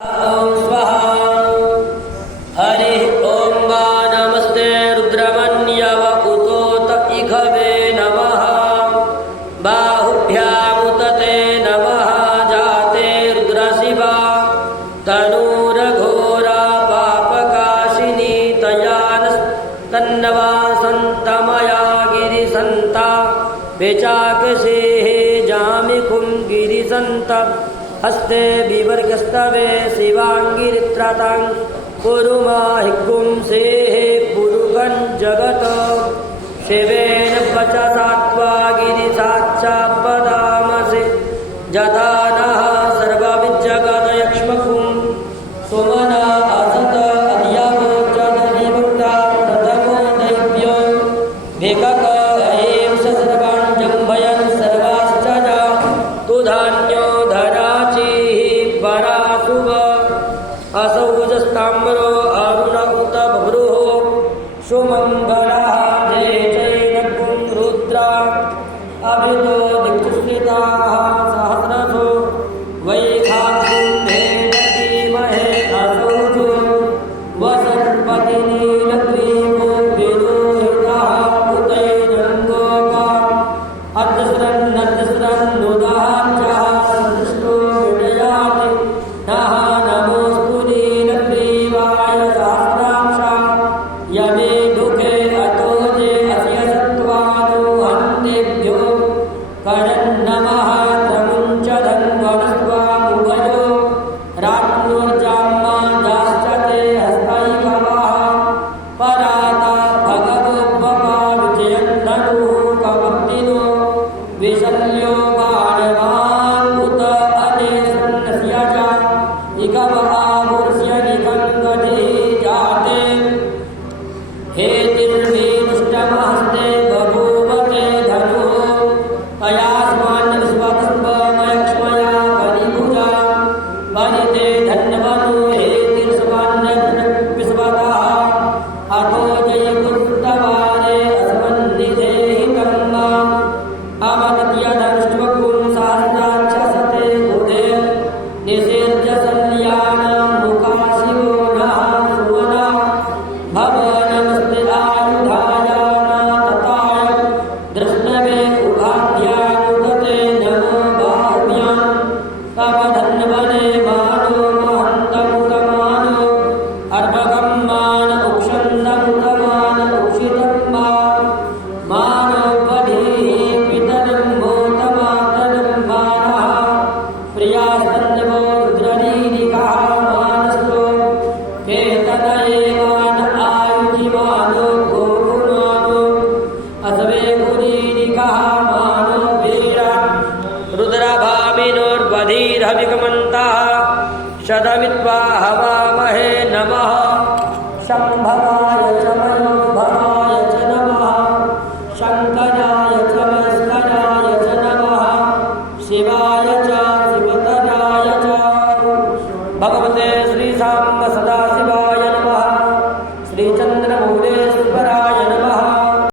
ॐ स्वाहा। हरिः ॐ वा नमस्ते रुद्रमन्यव उतोत इघवे नमः। बाहुभ्यामुत ते नमः जाते रुद्रशिवा तनूरघोरा पापकाशिनी तयानस्तन्नवा सन्तमया गिरिसन्ता विचाकसेः जामिकुं गिरिसन्त हस्ते विवर्गस्तवे शिवाङ्गिरित्रतां कुरु माहिकुं सेः पुरुगं जगत शिवेन वचसा त्वा गिरिसाक्षात्पदामसि यथा नः सर्वविज्जगदयक्ष्मकुं सुमना असत अद्यावोचदधिभक्ता प्रथमो दैव्यो भिकक एव सर्वान् जम्भयन् सर्वाश्च तु धान्यो पराशुभ असौजस्ताम्रो अरुण उत बभ्रुः सुमङ्गलः जय जैनकुं रुद्रा अभितो दिक्षुश्रिताः सहस्रशो वैखाकुम्भे धीमहे असौजो वसत्पतिनीलग्रीवो विरोहितः उतैरङ्गोपा अद्यस्रन्नद्यस्रन्नुदः शतमित्वा हवामहे नमः शम्भवाय च मनोभवाय च नमः शङ्कराय च मस्कराय च नमः शिवाय च शिवतराय च भगवते श्रीसाम्ब सदा